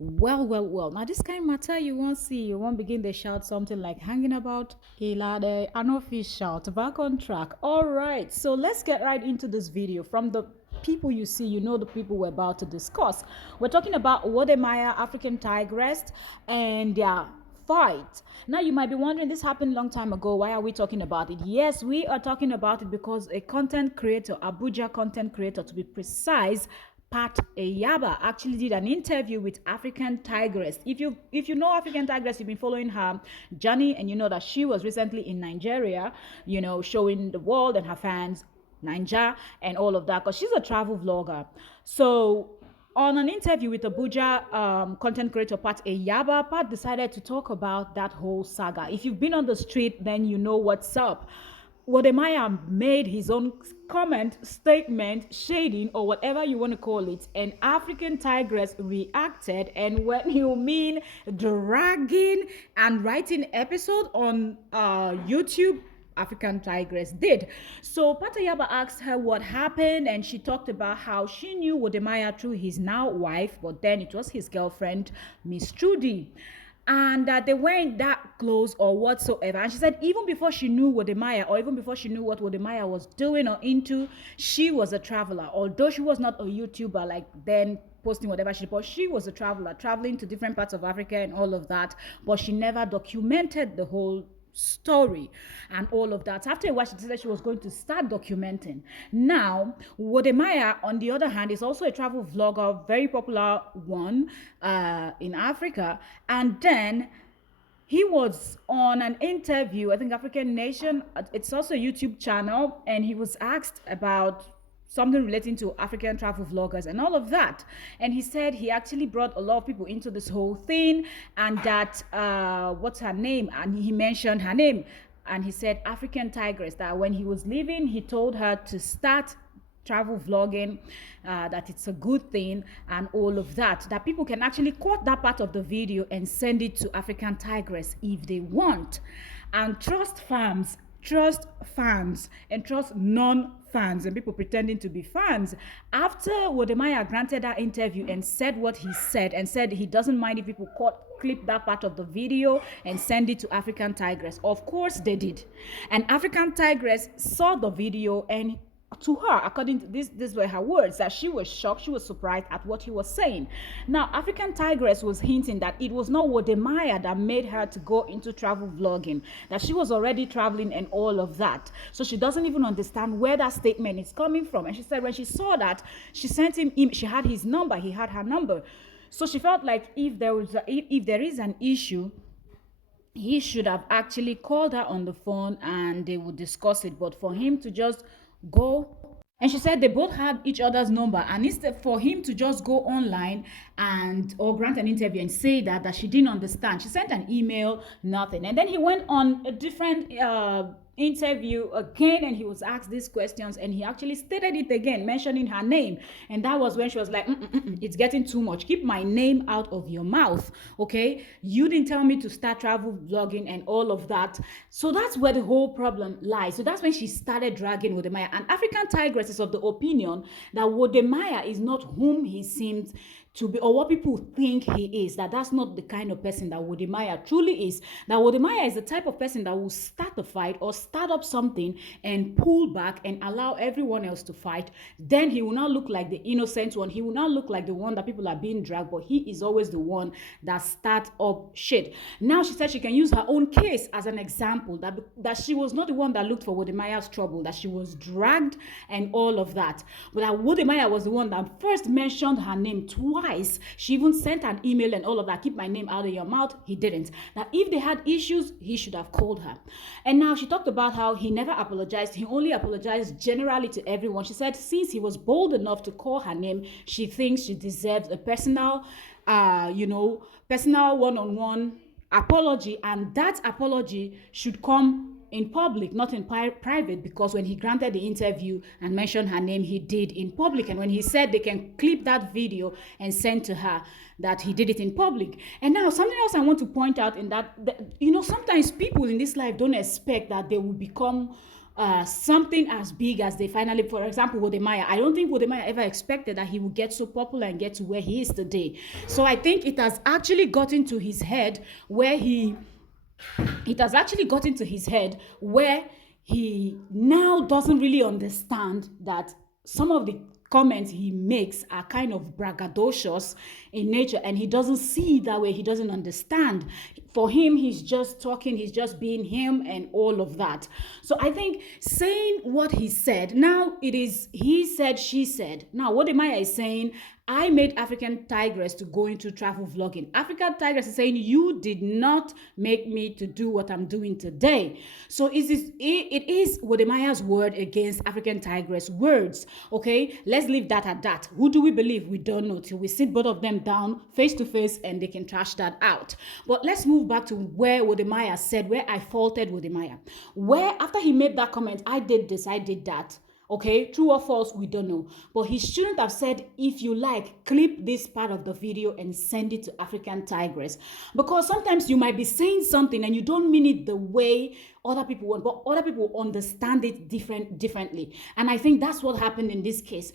Well. Now this kind of matter you won't see. You won't begin to shout something like hanging about Hilade unofficial. Back on track. All right. So let's get right into this video. From the people you see, you know the people we're about to discuss. We're talking about Wode Maya, African tigress, and their fight. Now you might be wondering, this happened a long time ago. Why are we talking about it? Yes, we are talking about it because a content creator, Abuja content creator to be precise, Pat Eyaba actually did an interview with African Tigress. If you know African Tigress, you've been following her journey, and you know that she was recently in Nigeria, showing the world and her fans Ninja and all of that, because she's a travel vlogger. So on an interview with Abuja content creator Pat Eyaba, Pat decided to talk about that whole saga. If you've been on the street, then you know what's up. Wode Maya made his own comment, statement, shading, or whatever you want to call it, and African Tigress reacted. And when you mean dragging and writing episode on YouTube, African Tigress did. So Patayaba asked her what happened, and she talked about how she knew Wode Maya through his now wife, but then it was his girlfriend, Miss Trudy, and that they weren't that close or whatsoever. And she said even before she knew Wode Maya, or even before she knew what Wode Maya was doing or into, she was a traveler. Although she was not a YouTuber like then posting whatever she posted, she was a traveler, traveling to different parts of Africa and all of that, but she never documented the whole story and all of that. After a while, she decided she was going to start documenting. Now, Wode Maya, on the other hand, is also a travel vlogger, very popular one in Africa. And then he was on an interview, I think African Nation, it's also a YouTube channel, and he was asked about something relating to African travel vloggers and all of that. And he said he actually brought a lot of people into this whole thing, and that what's her name? And he mentioned her name. And he said African Tigress, that when he was leaving, he told her to start travel vlogging, that it's a good thing and all of that, that people can actually cut that part of the video and send it to African Tigress if they want. And trust fans and trust non-fans and people pretending to be fans. After Wode Maya granted that interview and said what he said, and said he doesn't mind if people clip that part of the video and send it to African Tigress, of course they did. And African Tigress saw the video, and to her, according to these were her words, that she was shocked, she was surprised at what he was saying. Now, African Tigress was hinting that it was not Wode Maya that made her to go into travel vlogging, that she was already traveling and all of that. So she doesn't even understand where that statement is coming from. And she said when she saw that, she sent him, she had his number, he had her number. So she felt like if there is an issue, he should have actually called her on the phone and they would discuss it. But for him to just go, and she said they both had each other's number, and instead for him to just go online and or grant an interview and say that she didn't understand, she sent an email, nothing. And then he went on a different interview again, and he was asked these questions, and he actually stated it again, mentioning her name. And that was when she was like, it's getting too much, keep my name out of your mouth, okay? You didn't tell me to start travel vlogging and all of that. So that's where the whole problem lies. So that's when she started dragging Wode Maya. And African Tigress is of the opinion that Wode Maya is not whom he seems to be, or what people think he is, that's not the kind of person that Wode Maya truly is. That Wode Maya is the type of person that will start a fight or start up something and pull back and allow everyone else to fight. Then he will not look like the innocent one. He will not look like the one that people are being dragged, but he is always the one that starts up shit. Now she said she can use her own case as an example, that she was not the one that looked for Wode Maya's trouble, that she was dragged and all of that. But that Wode Maya was the one that first mentioned her name twice. She even sent an email and all of that, keep my name out of your mouth. He didn't. That if they had issues, he should have called her. And now she talked about how he never apologized. He only apologized generally to everyone. She said since he was bold enough to call her name, she thinks she deserves a personal personal one-on-one apology, and that apology should come in public, not in private, because when he granted the interview and mentioned her name, he did in public. And when he said they can clip that video and send to her, that he did it in public. And now something else I want to point out in that sometimes people in this life don't expect that they will become something as big as they finally, for example, Wode Maya. I don't think Wode Maya ever expected that he would get so popular and get to where he is today. So I think it has actually gotten to his head where it has actually gotten to his head where he now doesn't really understand that some of the comments he makes are kind of braggadocious in nature, and he doesn't see it that way. He doesn't understand. For him, he's just talking, he's just being him and all of that. So I think saying what he said, now it is he said, she said. Now what Maya is saying, I made African Tigress to go into travel vlogging. African Tigress is saying, you did not make me to do what I'm doing today. So it is Wode Maya's word against African Tigress words. Okay, let's leave that at that. Who do we believe? We don't know till we sit both of them down face to face and they can trash that out. But let's move back to where Wode Maya said, where I faulted Wode Maya. Where after he made that comment, I did this, I did that. Okay, true or false, we don't know. But he shouldn't have said, if you like, clip this part of the video and send it to African Tigress. Because sometimes you might be saying something and you don't mean it the way other people want, but other people understand it differently. And I think that's what happened in this case.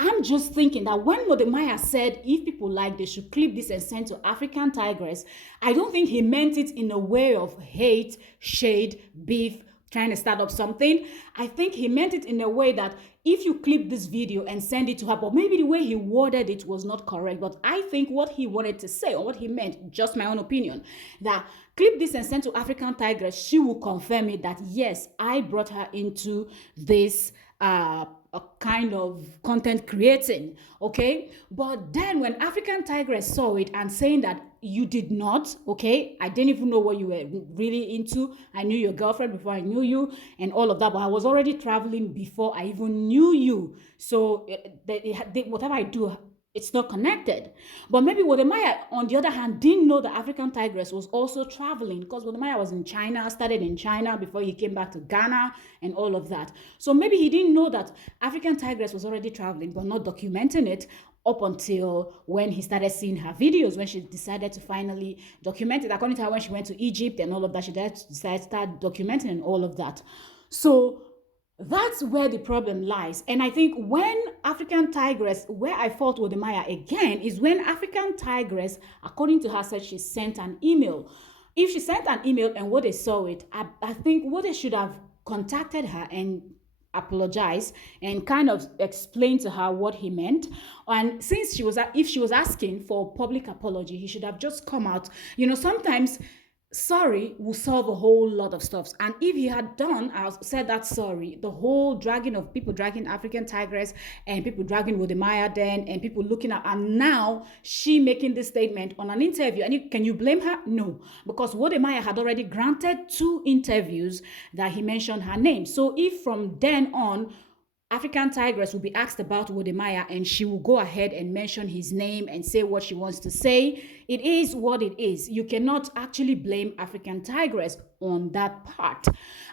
I'm just thinking that when Wode Maya said, if people like, they should clip this and send to African Tigress, I don't think he meant it in a way of hate, shade, beef, trying to start up something. I think he meant it in a way that if you clip this video and send it to her, but maybe the way he worded it was not correct, but I think what he wanted to say or what he meant, just my own opinion, that clip this and send to African Tigress, she will confirm it that yes, I brought her into this a kind of content creating, okay? But then when African Tigress saw it and saying that you did not, okay, I didn't even know what you were really into. I knew your girlfriend before I knew you and all of that, but I was already traveling before I even knew you. So whatever I do, it's not connected. But maybe Wode Maya, on the other hand, didn't know that African Tigress was also traveling, because Wode Maya was in China, started in China before he came back to Ghana and all of that. So maybe he didn't know that African Tigress was already traveling, but not documenting it up until when he started seeing her videos, when she decided to finally document it. According to her, when she went to Egypt and all of that, she decided to start documenting and all of that. So that's where the problem lies. And I think when African Tigress, where I fought with Maya again, is when African Tigress, according to her, said she sent an email. If she sent an email and Wode saw it, I think Wode should have contacted her and apologize and kind of explain to her what he meant. And since if she was asking for public apology, he should have just come out. Sometimes sorry will solve a whole lot of stuff. And if he had said that sorry, the whole dragging of people dragging African Tigress and people dragging Wode Maya then and people looking at, and now she making this statement on an interview. And can you blame her? No, because Wode Maya had already granted 2 interviews that he mentioned her name. So if from then on African Tigress will be asked about Wode Maya and she will go ahead and mention his name and say what she wants to say, it is what it is. You cannot actually blame African Tigress on that part.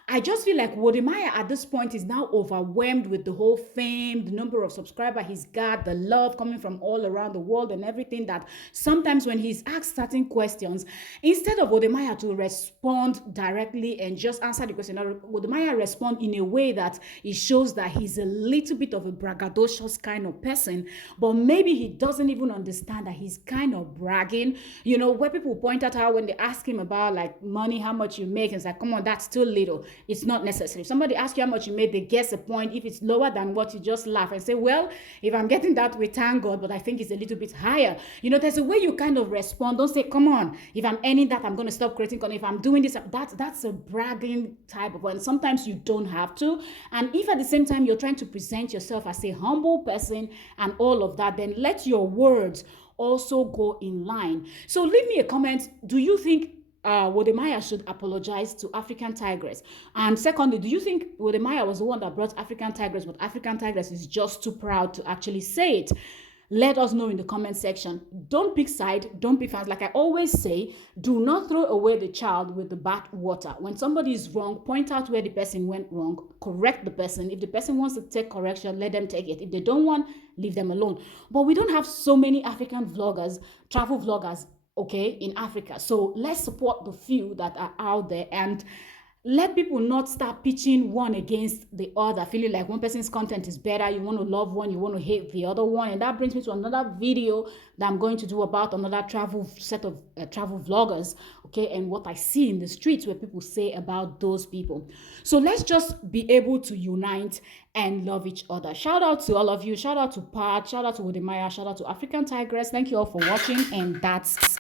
I just feel like Wode Maya at this point is now overwhelmed with the whole fame, the number of subscribers he's got, the love coming from all around the world and everything, that sometimes when he's asked certain questions, instead of Wode Maya to respond directly and just answer the question, Wode Maya respond in a way that it shows that he's a little bit of a braggadocious kind of person, but maybe he doesn't even understand that he's kind of bragging. Where people point at her when they ask him about like money, how much you make, and it's like, come on, that's too little. It's not necessary. If somebody asks you how much you made, they guess a point. If it's lower than what, you just laugh and say, well, if I'm getting that way, thank God, but I think it's a little bit higher. There's a way you kind of respond. Don't say, come on, if I'm earning that, I'm going to stop creating content. If I'm doing this, that's a bragging type of one. Sometimes you don't have to. And if at the same time you're trying to present yourself as a humble person and all of that, then let your words also go in line. So leave me a comment. Do you think Wode Maya should apologize to African Tigress? And secondly, do you think Wode Maya was the one that brought African Tigress, but African Tigress is just too proud to actually say it? Let us know in the comment section. Don't pick side, don't be fans. Like I always say, do not throw away the child with the bath water. When somebody is wrong, point out where the person went wrong, correct the person. If the person wants to take correction, let them take it. If they don't want, leave them alone. But we don't have so many African vloggers, travel vloggers, okay, in Africa. So let's support the few that are out there. And let people not start pitching one against the other, feeling like one person's content is better, you want to love one, you want to hate the other one. And that brings me to another video that I'm going to do about another travel set of travel vloggers, okay, and what I see in the streets where people say about those people. So let's just be able to unite and love each other. Shout out to all of you. Shout out to Pat, shout out to Wode Maya, shout out to African Tigress. Thank you all for watching, and that's